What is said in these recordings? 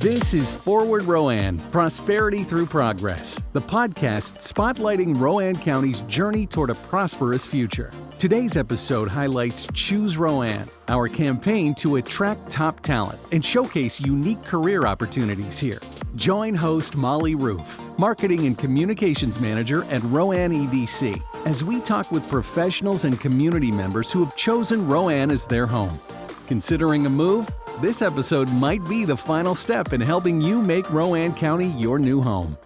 This is Forward Rowan, Prosperity Through Progress, the podcast spotlighting Rowan County's journey toward a prosperous future. Today's episode highlights Choose Rowan, our campaign to attract top talent and showcase unique career opportunities here. Join host Molly Roof, Marketing and Communications Manager at Rowan EDC, as we talk with professionals and community members who have chosen Rowan as their home. Considering a move? This episode might be the final step in helping you make Rowan County your new home.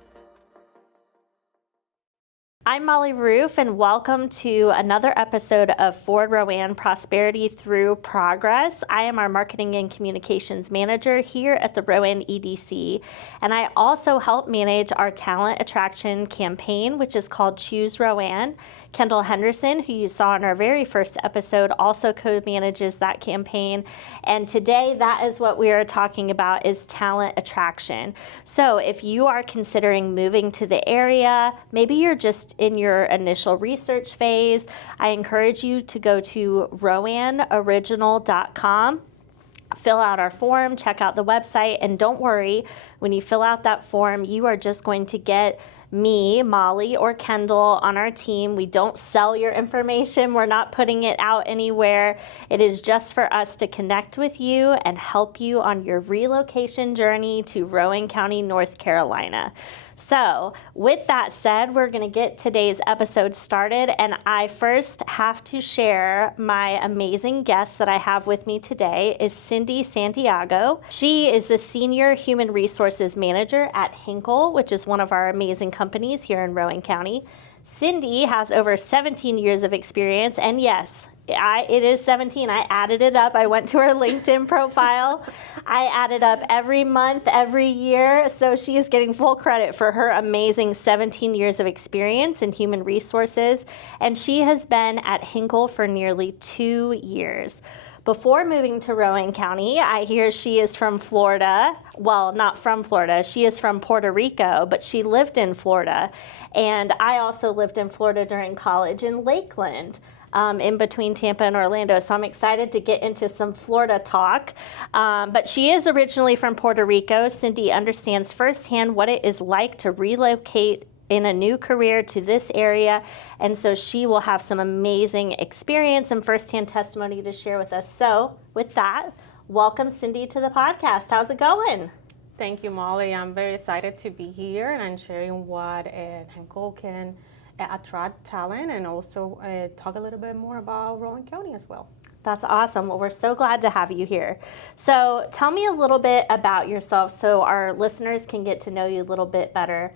I'm Molly Roof, and welcome to another episode of Forward Rowan, Prosperity Through Progress. I am our Marketing and Communications Manager here at the Rowan EDC, and I also help manage our talent attraction campaign, which is called Choose Rowan. Kendall Henderson, who you saw in our very first episode, also co-manages that campaign. And today, that is what we are talking about, is talent attraction. So if you are considering moving to the area, maybe you're just in your initial research phase, I encourage you to go to rowanoriginal.com. Fill out our form, check out the website, and don't worry, when you fill out that form, you are just going to get me, Molly, or Kendall on our team. We don't sell your information. We're not putting it out anywhere. It is just for us to connect with you and help you on your relocation journey to Rowan County, North Carolina. So with that said, we're going to get today's episode started, and I first have to share my amazing guest that I have with me today is Cindy Santiago. She is the Senior Human Resources Manager at Henkel, which is one of our amazing companies here in Rowan County. Cindy has over 17 years of experience, and yes, it is 17. I added it up. I went to her LinkedIn profile. I added up every month, every year. So she is getting full credit for her amazing 17 years of experience in human resources. And she has been at Henkel for nearly 2 years. Before moving to Rowan County, I hear she is from Florida. Well, not from Florida. She is from Puerto Rico, but she lived in Florida. And I also lived in Florida during college in Lakeland. In between Tampa and Orlando. So I'm excited to get into some Florida talk. But she is originally from Puerto Rico. Cindy understands firsthand what it is like to relocate in a new career to this area. And so she will have some amazing experience and firsthand testimony to share with us. So with that, welcome Cindy to the podcast. How's it going? Thank you, Molly. I'm very excited to be here and sharing what Henkel can attract talent, and also talk a little bit more about Rowan County as well. That's awesome. Well, we're so glad to have you here. So tell me a little bit about yourself so our listeners can get to know you a little bit better.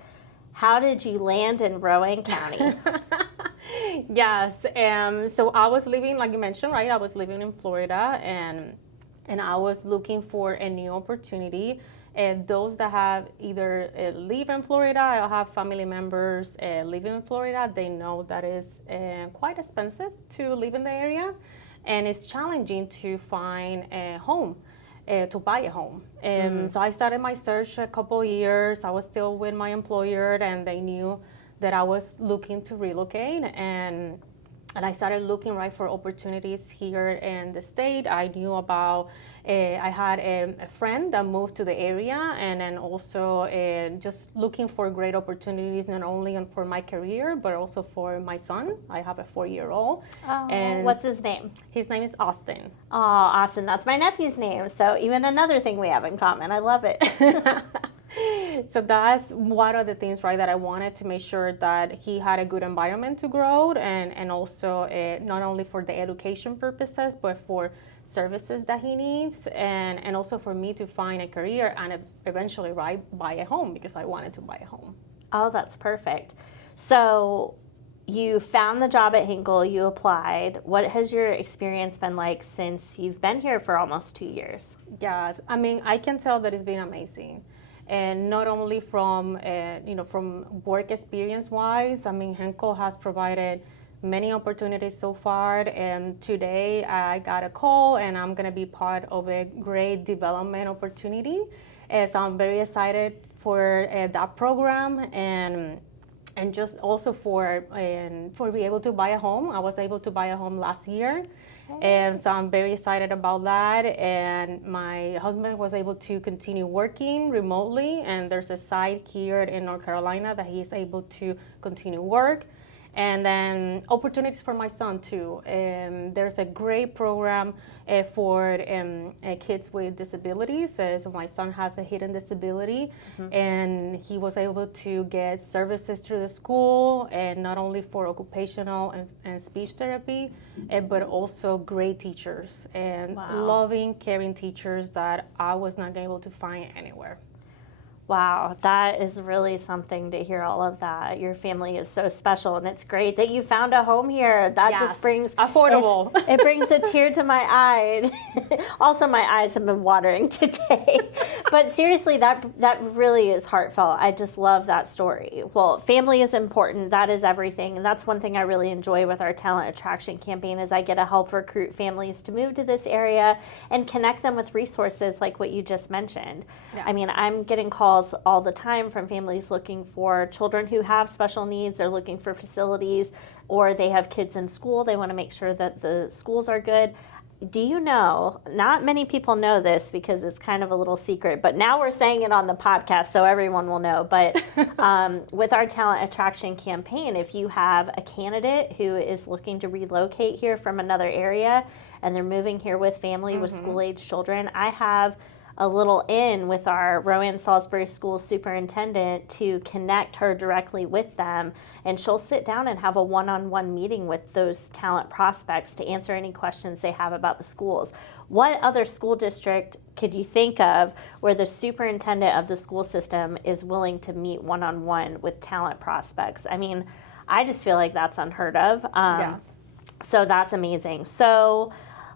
How did you land in Rowan County? Yes. So I was living, like you mentioned, right? I was living in Florida, and I was looking for a new opportunity. Those that have either live in Florida or have family members living in Florida, they know that it's quite expensive to live in the area, and it's challenging to find a home, to buy a home. So I started my search a couple of years. I was still with my employer, and they knew that I was looking to relocate, and I started looking for opportunities here in the state. I knew about, I had a friend that moved to the area, and then also just looking for great opportunities, not only for my career, but also for my son. I have a 4-year-old. Oh, and what's his name? His name is Austin. Oh, Austin, that's my nephew's name. So even another thing we have in common. I love it. So that's one of the things, right, that I wanted to make sure that he had a good environment to grow, and also not only for the education purposes, but for services that he needs, and also for me to find a career and eventually, right, buy a home, because I wanted to buy a home. Oh, that's perfect. So you found the job at Henkel, you applied. What has your experience been like since you've been here for almost 2 years? Yes, I mean, I can tell that it's been amazing. And not only from, from work experience wise, I mean, Henkel has provided many opportunities so far. And today I got a call, and I'm going to be part of a great development opportunity. So I'm very excited for that program, and just also for be able to buy a home. I was able to buy a home last year. And so I'm very excited about that. And my husband was able to continue working remotely. And there's a site here in North Carolina that he's able to continue work. And then opportunities for my son too. There's a great program for kids with disabilities. So my son has a hidden disability, and he was able to get services through the school, and not only for occupational and speech therapy, but also great teachers and loving, caring teachers that I was not able to find anywhere. Wow, that is really something to hear all of that. Your family is so special, and it's great that you found a home here. That just brings affordable. It brings a tear to my eye. Also, my eyes have been watering today. But seriously, that really is heartfelt. I just love that story. Well, family is important. That is everything, and that's one thing I really enjoy with our talent attraction campaign is I get to help recruit families to move to this area and connect them with resources like what you just mentioned. Yes. I mean, I'm getting calls all the time from families looking for children who have special needs. They're looking for facilities, or they have kids in school. They want to make sure that the schools are good. Do you know, not many people know this because it's kind of a little secret, but now we're saying it on the podcast so everyone will know. But with our talent attraction campaign, if you have a candidate who is looking to relocate here from another area and they're moving here with family with school-age children, I have a little in with our Rowan Salisbury School superintendent to connect her directly with them, and she'll sit down and have a one-on-one meeting with those talent prospects to answer any questions they have about the schools. What other school district could you think of where the superintendent of the school system is willing to meet one-on-one with talent prospects? I mean, I just feel like that's unheard of. Yes. So that's amazing. So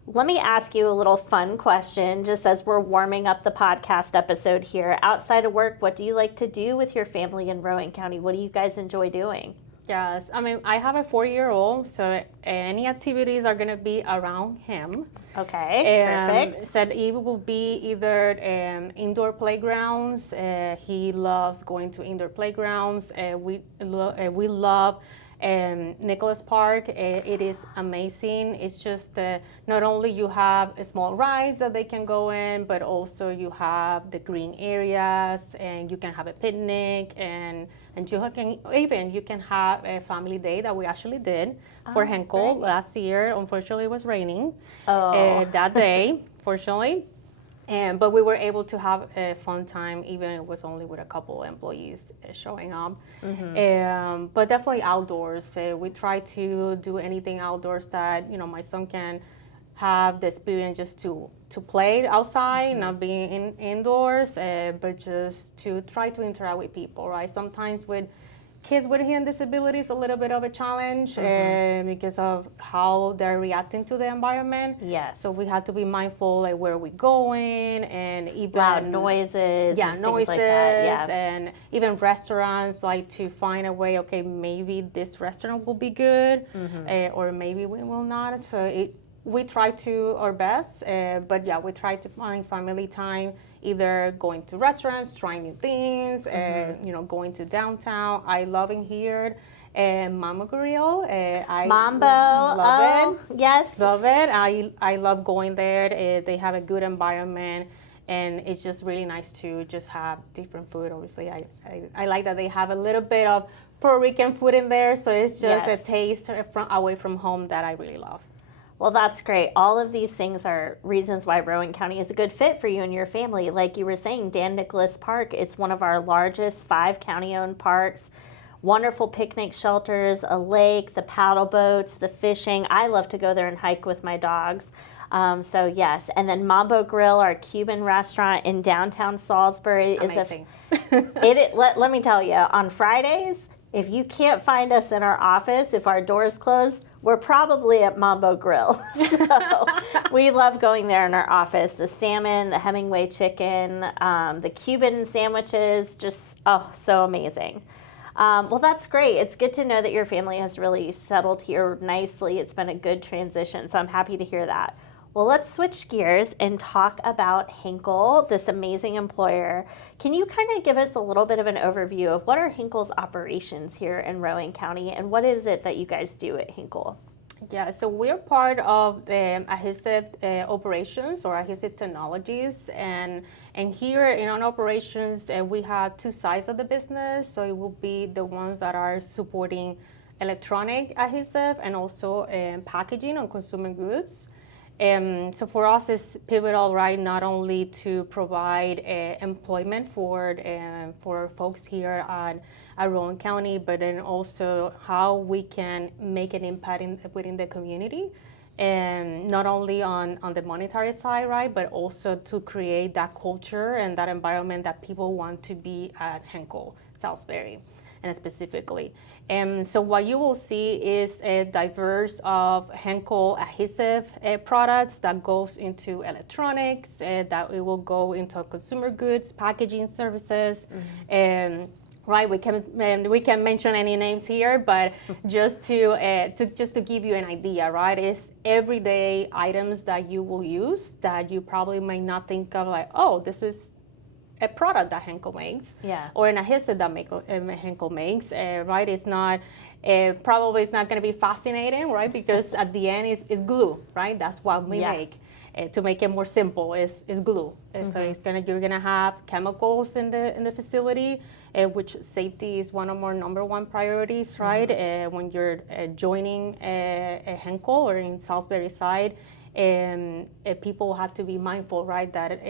let me ask you a little fun question, just as we're warming up the podcast episode here. Outside of work, what do you like to do with your family in Rowan County? What do you guys enjoy doing? Yes, I mean, I have a 4-year-old, so any activities are going to be around him. Okay, perfect. So it will be either indoor playgrounds. He loves going to indoor playgrounds. We love Nicholas Park. It is amazing. It's just not only you have small rides that they can go in, but also you have the green areas, and you can have a picnic, and you can have a family day that we actually did for Henkel last year. Unfortunately, it was raining that day, fortunately. But we were able to have a fun time, even it was only with a couple employees showing up. But definitely outdoors. We try to do anything outdoors that my son can have the experience just to play outside, not being indoors, but just to try to interact with people. Right? Sometimes with kids with hearing disabilities, a little bit of a challenge because of how they're reacting to the environment. Yes. So we have to be mindful like where we're going, and even loud noises. Yeah, and noises, things like that. Yeah. and even restaurants, like to find a way. Okay, maybe this restaurant will be good, or maybe we will not. So we try to our best, but yeah, we try to find family time. Either going to restaurants, trying new things, going to downtown. I love it here. Mambo Grill. Mambo. Love it. Yes. Love it. I love going there. They have a good environment, and it's just really nice to just have different food. Obviously, I like that they have a little bit of Puerto Rican food in there, so it's just a taste away from home that I really love. Well, that's great. All of these things are reasons why Rowan County is a good fit for you and your family. Like you were saying, Dan Nicholas Park, it's one of our largest 5 county-owned parks. Wonderful picnic shelters, a lake, the paddle boats, the fishing. I love to go there and hike with my dogs. So yes, and then Mambo Grill, our Cuban restaurant in downtown Salisbury. Amazing. Let me tell you, on Fridays, if you can't find us in our office, if our door's closed, we're probably at Mambo Grill. So we love going there in our office. The salmon, the Hemingway chicken, the Cuban sandwiches, just, so amazing. Well, that's great. It's good to know that your family has really settled here nicely. It's been a good transition, so I'm happy to hear that. Well, let's switch gears and talk about Henkel, this amazing employer. Can you kind of give us a little bit of an overview of what are Henkel's operations here in Rowan County, and what is it that you guys do at Henkel? Yeah, so we're part of the Adhesive Operations or Adhesive Technologies, and here in our operations we have two sides of the business. So it will be the ones that are supporting electronic adhesive and also packaging on consumer goods. So for us, it's pivotal, right? Not only to provide employment for folks here at Rowan County, but then also how we can make an impact within the community, and not only on the monetary side, right, but also to create that culture and that environment that people want to be at Henkel, Salisbury, and specifically. And so what you will see is a diverse of Henkel adhesive products that goes into electronics, that it will go into consumer goods, packaging services, and right, we can mention any names here, but just to give you an idea, right? It's everyday items that you will use that you probably might not think of, like, oh, this is a product that Henkel makes, or an adhesive that Henkel makes, right? It's not probably it's not going to be fascinating, right? Because at the end it's glue, right? That's what we make. To make it more simple, is glue. So you're gonna have chemicals in the facility, which safety is one of our number one priorities, right? When you're joining a Henkel or in Salisbury side, people have to be mindful, right, that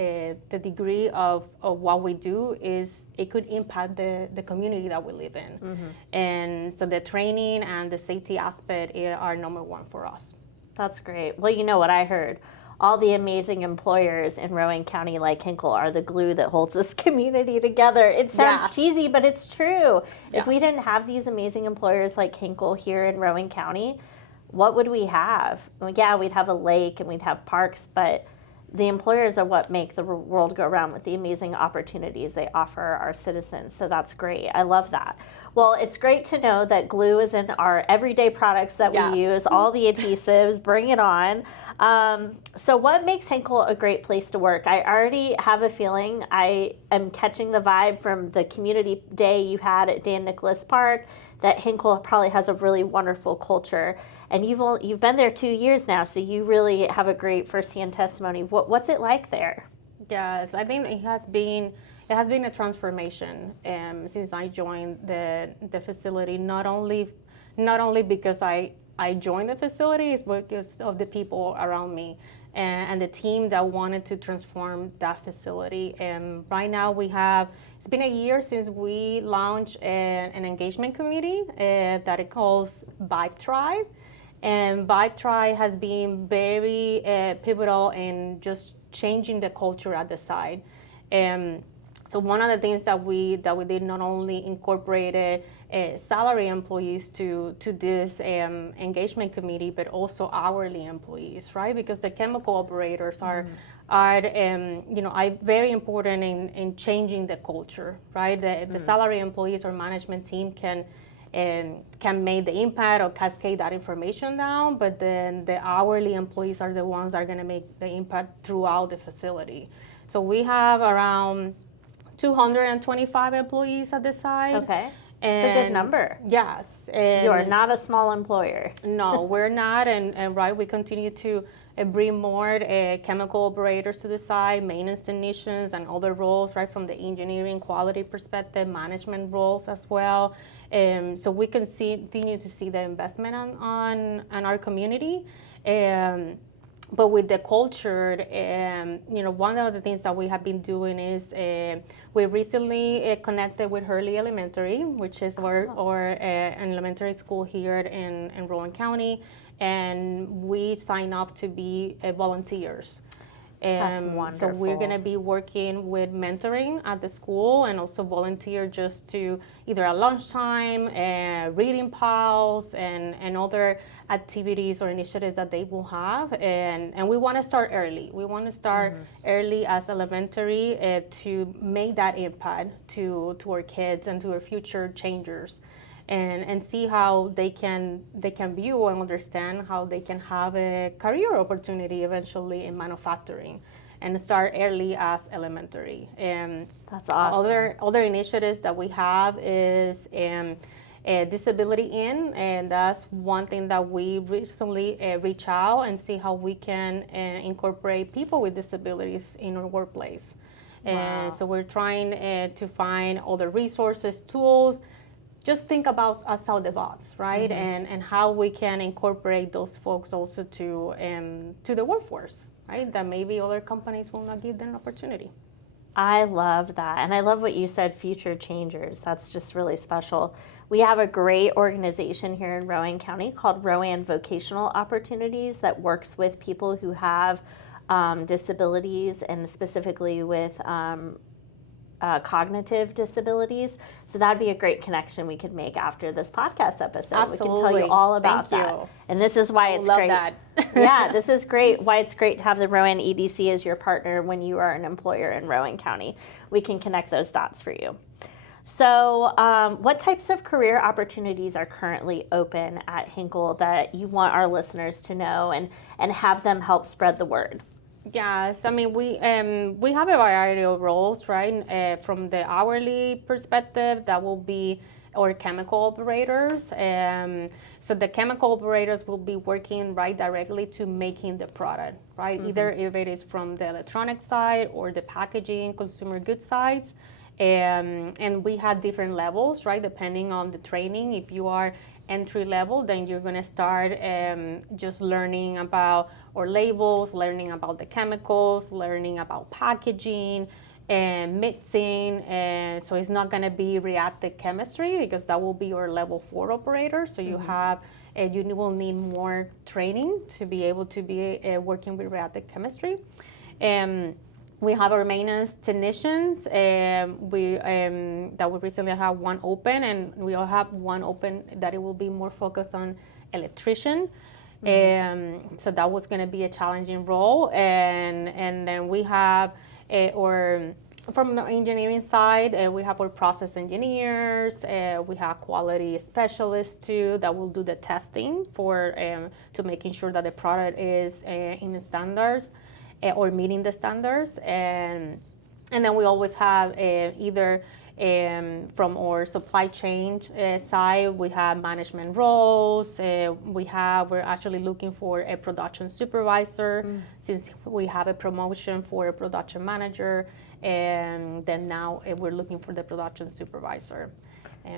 the degree of what we do is it could impact the community that we live in, and so the training and the safety aspect are number one for us. That's great. Well, you know what I heard? All the amazing employers in Rowan County like Henkel are the glue that holds this community together. It sounds cheesy, but it's true. If we didn't have these amazing employers like Henkel here in Rowan County, what would we have? Well, yeah, we'd have a lake and we'd have parks, but the employers are what make the world go round with the amazing opportunities they offer our citizens. So that's great. I love that. Well, it's great to know that glue is in our everyday products that we use, all the adhesives, bring it on. So what makes Henkel a great place to work? I already have a feeling I am catching the vibe from the community day you had at Dan Nicholas Park that Henkel probably has a really wonderful culture. And you've been there 2 years now, so you really have a great firsthand testimony. What's it like there? Yes, I think it has been a transformation since I joined the facility. Not only because I joined the facility, it's because of the people around me and the team that wanted to transform that facility. And right now it's been a year since we launched an engagement committee that it calls Vibe Tribe. And Vibe Tribe has been very pivotal in just changing the culture at the site. So one of the things that we did, not only incorporated salary employees to this engagement committee, but also hourly employees, right? Because the chemical operators are very important in changing the culture, right? The salary employees or management team can make the impact or cascade that information down, but then the hourly employees are the ones that are going to make the impact throughout the facility. So we have around 225 employees at the site. Okay. It's a good number. Yes. You are not a small employer. No, we're not. And right, we continue to bring more chemical operators to the site, maintenance technicians, and other roles, right, from the engineering quality perspective, management roles as well. So we continue to see the investment on our community. But with the culture, one of the things that we have been doing is we recently connected with Hurley Elementary, which is our elementary school here in Rowan County, and we sign up to be volunteers. That's wonderful. So we're going to be working with mentoring at the school and also volunteer just to either at lunchtime, reading pals, and other activities or initiatives that they will have. And we want to start early. We want to start early as elementary to make that impact to our kids and to our future changers. And see how they can view and understand how they can have a career opportunity eventually in manufacturing, and start early as elementary. That's awesome. Other initiatives that we have is disability in, and that's one thing that we recently reach out and see how we can incorporate people with disabilities in our workplace. Wow. And so we're trying to find other resources, tools. Just think about outside of the box, right? And how we can incorporate those folks also to the workforce, right? That maybe other companies will not give them opportunity. I love that. And I love what you said, future changers. That's just really special. We have a great organization here in Rowan County called Rowan Vocational Opportunities that works with people who have disabilities, and specifically with cognitive disabilities. So that'd be a great connection we could make after this podcast episode. Absolutely. We can tell you all about Thank that. you. And this is why it's Love great. that. Yeah, this is great. Why it's great to have the Rowan EDC as your partner when you are an employer in Rowan County. We can connect those dots for you. So what types of career opportunities are currently open at Henkel that you want our listeners to know and have them help spread the word? Yes, I mean, we have a variety of roles, right? From the hourly perspective, that will be our chemical operators. So the chemical operators will be working right directly to making the product, right? Either if it is from the electronic side or the packaging, consumer goods sides. And we have different levels, right? Depending on the training. If you are entry level, then you're going to start just learning about our labels, learning about the chemicals, learning about packaging and mixing. And so it's not going to be reactive chemistry, because that will be your level 4 operator. So you have, you will need more training to be able to be working with reactive chemistry. We have our maintenance technicians. That we recently have one open, and we all have one open that it will be more focused on electrician. So that was going to be a challenging role. And then we have, or from the engineering side, we have our process engineers. We have quality specialists too that will do the testing for to making sure that the product is in the standards. Or meeting the standards, and then we always have either from our supply chain side, we have management roles. We're actually looking for a production supervisor, since we have a promotion for a production manager, and then now we're looking for the production supervisor.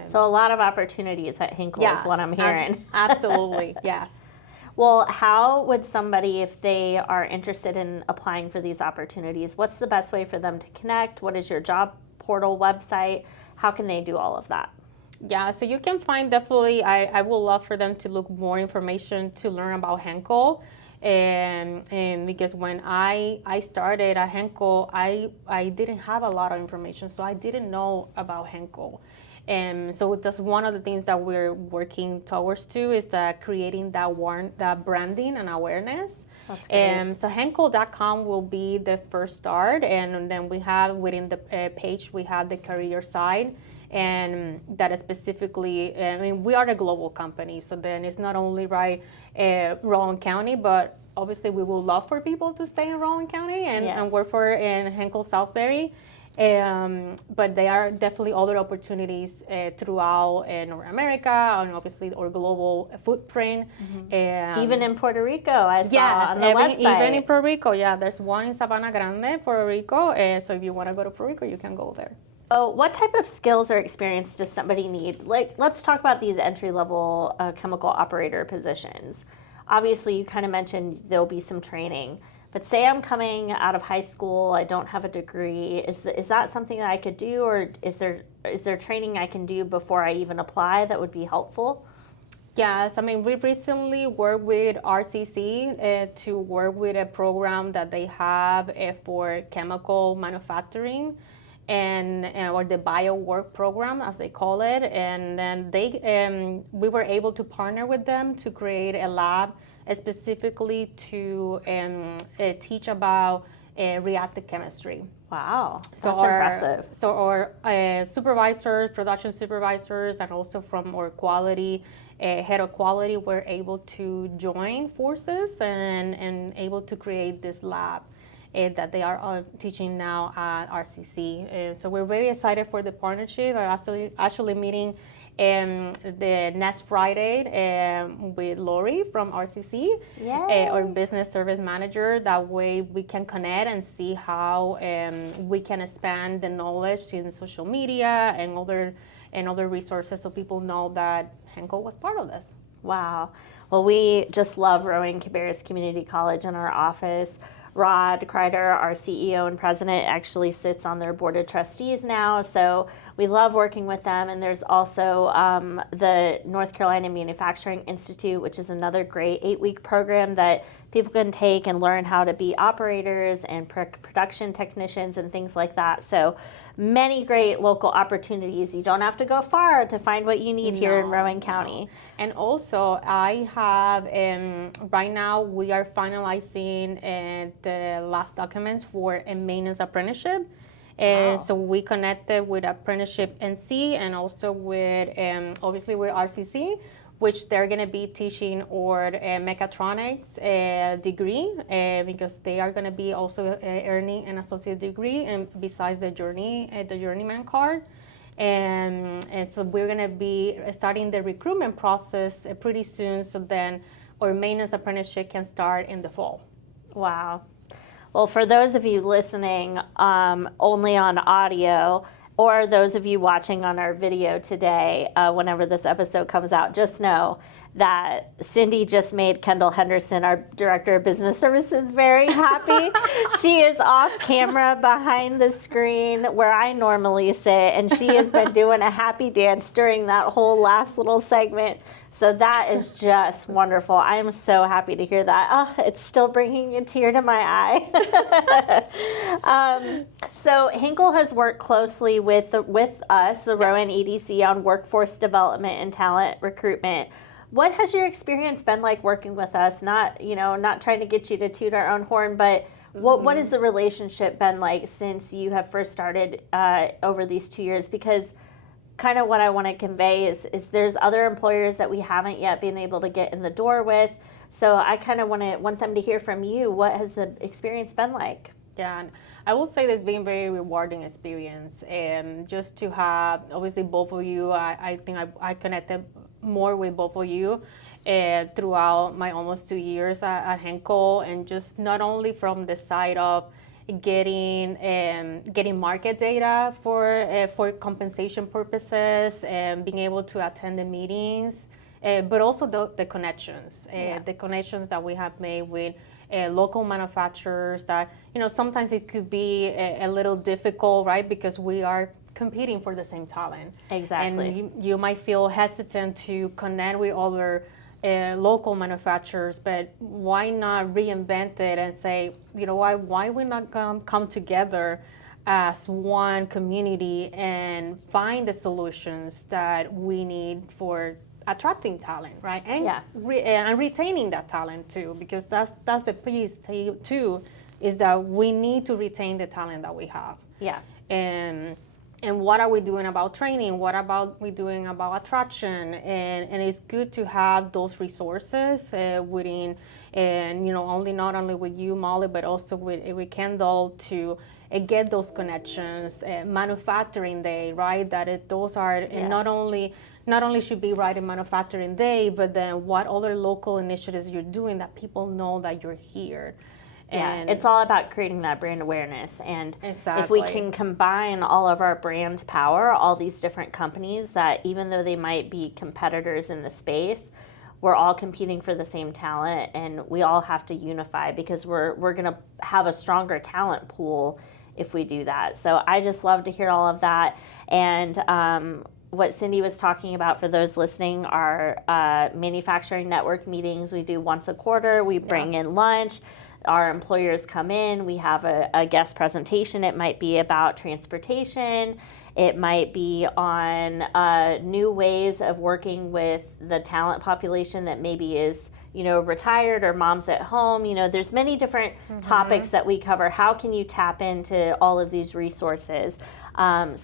So a lot of opportunities at Henkel is what I'm hearing. Absolutely, yes. Well, how would somebody, if they are interested in applying for these opportunities, what's the best way for them to connect? What is your job portal website? How can they do all of that? Yeah, so you can find definitely, I would love for them to look more information to learn about Henkel. And because when I started at Henkel, I didn't have a lot of information, so I didn't know about Henkel. And so that's one of the things that we're working towards too, is that creating that branding and awareness. That's great. So Henkel.com will be the first start, and then we have within the page we have the career side, and that is specifically. I mean, we are a global company, so then it's not only Rowan County, but obviously we would love for people to stay in Rowan County and work in Henkel Salisbury. But there are definitely other opportunities throughout North America, and obviously our global footprint. Even in Puerto Rico, I saw on the website. Even in Puerto Rico, yeah. There's one in Sabana Grande, Puerto Rico. So if you want to go to Puerto Rico, you can go there. So what type of skills or experience does somebody need? Like, let's talk about these entry-level chemical operator positions. Obviously, you kind of mentioned there'll be some training. But say I'm coming out of high school, I don't have a degree. Is that something that I could do, or is there training I can do before I even apply that would be helpful? Yes, I mean, we recently worked with RCC to work with a program that they have for chemical manufacturing, and or the bio work program, as they call it. And then we were able to partner with them to create a lab specifically to teach about reactive chemistry. Wow, that's impressive. So our supervisors, production supervisors, and also from our quality, head of quality, were able to join forces and able to create this lab that they are teaching now at RCC. So we're very excited for the partnership. We're actually meeting the next Friday with Lori from RCC, our business service manager. That way we can connect and see how we can expand the knowledge in social media and other resources, so people know that Henkel was part of this. Wow. Well, we just love Rowan Cabarrus Community College in our office. Rod Kreider, our CEO and president, actually sits on their board of trustees now, so we love working with them. And there's also the North Carolina Manufacturing Institute, which is another great 8-week program that people can take and learn how to be operators and production technicians and things like that. So many great local opportunities. You don't have to go far to find what you need here in Rowan County. And also, I have, right now, we are finalizing the last documents for a maintenance apprenticeship. So we connected with Apprenticeship NC and also with, obviously, with RCC, which they're going to be teaching our mechatronics degree, because they are going to be also earning an associate degree, and besides the journeyman card. And so we're going to be starting the recruitment process pretty soon, so then our maintenance apprenticeship can start in the fall. Wow. Well, for those of you listening only on audio, or those of you watching on our video today, whenever this episode comes out, just know that Cindy just made Kendall Henderson, our Director of Business Services, very happy. She is off camera behind the screen where I normally sit, and she has been doing a happy dance during that whole last little segment. So that is just wonderful. I am so happy to hear that. Oh, it's still bringing a tear to my eye. So Henkel has worked closely with us, the Rowan EDC, on workforce development and talent recruitment. What has your experience been like working with us? Not trying to get you to toot our own horn, but what has the relationship been like since you have first started over these 2 years? Because kind of what I want to convey is there's other employers that we haven't yet been able to get in the door with. So I kind of want them to hear from you. What has the experience been like? Yeah, and I will say it's been a very rewarding experience. Just to have, obviously, both of you, I think I connected more with both of you throughout my almost 2 years at Henkel, and just not only from the side of getting market data for compensation purposes and being able to attend the meetings, but also the connections, the connections that we have made with local manufacturers that, sometimes it could be a little difficult, right? Because we are competing for the same talent. Exactly. And you might feel hesitant to connect with other local manufacturers, but why not reinvent it and say, why we not come together as one community and find the solutions that we need for attracting talent, right? And and retaining that talent too, because that's the piece too, is that we need to retain the talent that we have. Yeah. And what are we doing about training? What about we doing about attraction? And it's good to have those resources within, and not only with you, Molly, but also with Kendall, to get those connections. Manufacturing Day, right? Those are not only should be right in Manufacturing Day, but then what other local initiatives you're doing that people know that you're here. And it's all about creating that brand awareness. And exactly. If we can combine all of our brand power, all these different companies that, even though they might be competitors in the space, we're all competing for the same talent, and we all have to unify, because we're going to have a stronger talent pool if we do that. So I just love to hear all of that. And what Cindy was talking about, for those listening, are manufacturing network meetings. We do once a quarter. We bring in lunch. Our employers come in, we have a guest presentation. It might be about transportation. It might be on new ways of working with the talent population that maybe is, retired, or moms at home. There's many different topics that we cover. How can you tap into all of these resources? Thank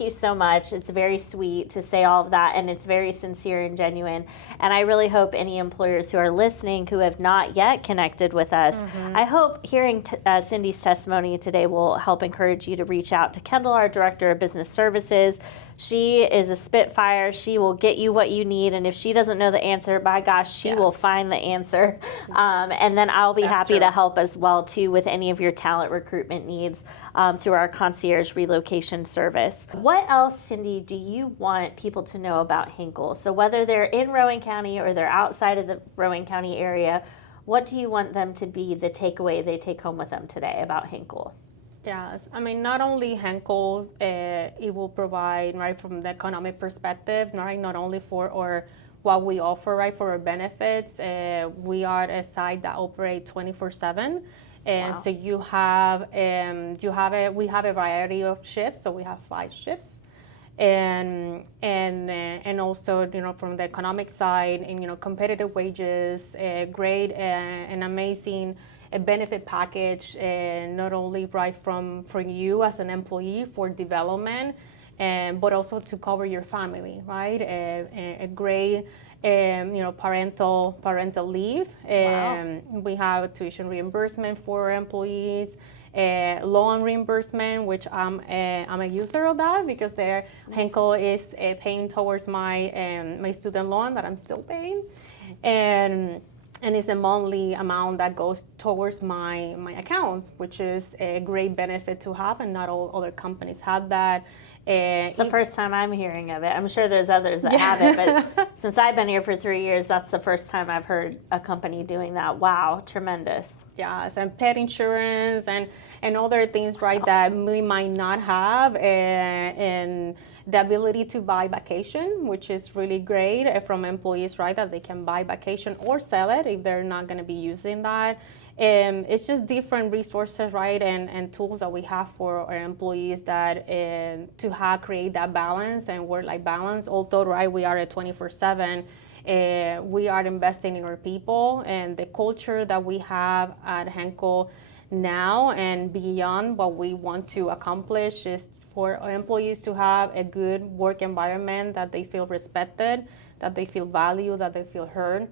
you so much. It's very sweet to say all of that, and it's very sincere and genuine. And I really hope any employers who are listening who have not yet connected with us, I hope hearing Cindy's testimony today will help encourage you to reach out to Kendall, our Director of Business Services, She is a spitfire. She will get you what you need. And if she doesn't know the answer, by gosh, she will find the answer. And then I'll be happy to help as well, too, with any of your talent recruitment needs through our concierge relocation service. What else, Cindy, do you want people to know about Henkel? So whether they're in Rowan County or they're outside of the Rowan County area, what do you want them to be the takeaway they take home with them today about Henkel? Yes, I mean, not only Henkel, it will provide, right, from the economic perspective, right, not only for what we offer, right, for our benefits. We are a site that operates 24/7, and so we have a variety of shifts. So we have 5 shifts, and also, you know, from the economic side, and, you know, competitive wages, great and amazing a benefit package, not only right for you as an employee for development, but also to cover your family, right? A great, you know, parental leave. We have tuition reimbursement for employees, loan reimbursement, which I'm a user of that, because Henkel is paying towards my student loan that I'm still paying, and it's a monthly amount that goes towards my account, which is a great benefit to have, and not all other companies have that. It's the first time I'm hearing of it. I'm sure there's others that have it, but since I've been here for 3 years, that's the first time I've heard a company doing that. Wow, tremendous. Yes, and pet insurance and other things, right, that we might not have, and the ability to buy vacation, which is really great from employees, right, that they can buy vacation or sell it if they're not going to be using that. It's just different resources, right, and tools that we have for our employees that to create that balance and work-life balance. Although, right, we are at 24/7, we are investing in our people, and the culture that we have at Henkel now and beyond, what we want to accomplish is for our employees to have a good work environment, that they feel respected, that they feel valued, that they feel heard,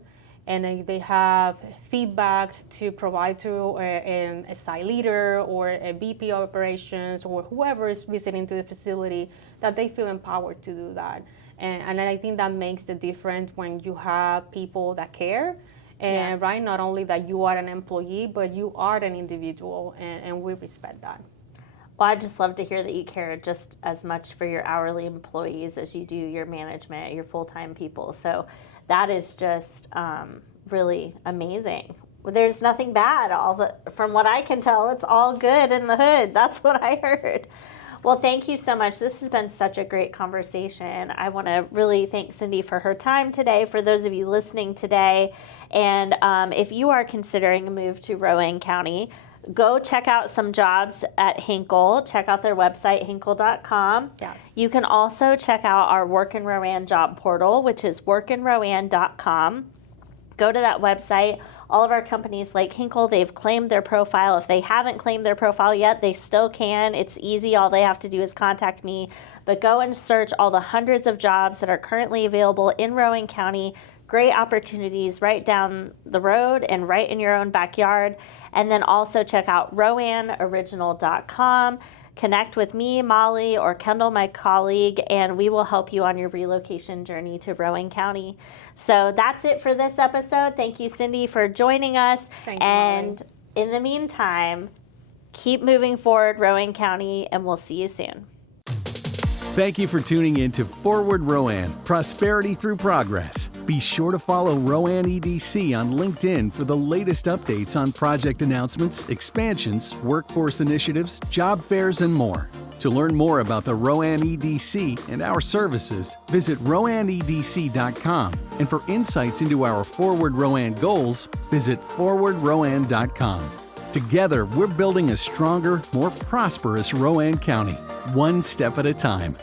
and they have feedback to provide to a site leader or a VP of operations or whoever is visiting to the facility, that they feel empowered to do that. And I think that makes the difference when you have people that care, and right, not only that you are an employee, but you are an individual, and we respect that. Well, I just love to hear that you care just as much for your hourly employees as you do your management, your full-time people. So that is just really amazing. There's nothing bad. From what I can tell, it's all good in the hood. That's what I heard. Well, thank you so much. This has been such a great conversation. I want to really thank Cindy for her time today, for those of you listening today. And if you are considering a move to Rowan County, go check out some jobs at Henkel. Check out their website, henkel.com. Yes. You can also check out our Work in Rowan job portal, which is workinrowan.com. Go to that website. All of our companies like Henkel, they've claimed their profile. If they haven't claimed their profile yet, they still can. It's easy. All they have to do is contact me. But go and search all the hundreds of jobs that are currently available in Rowan County. Great opportunities right down the road and right in your own backyard. And then also check out rowanoriginal.com. Connect with me, Molly, or Kendall, my colleague, and we will help you on your relocation journey to Rowan County. So that's it for this episode. Thank you, Cindy, for joining us. Thank you, and Molly. In the meantime, keep moving forward, Rowan County, and we'll see you soon. Thank you for tuning in to Forward Rowan, Prosperity Through Progress. Be sure to follow Rowan EDC on LinkedIn for the latest updates on project announcements, expansions, workforce initiatives, job fairs, and more. To learn more about the Rowan EDC and our services, visit rowanedc.com. And for insights into our Forward Rowan goals, visit forwardrowan.com. Together, we're building a stronger, more prosperous Rowan County, one step at a time.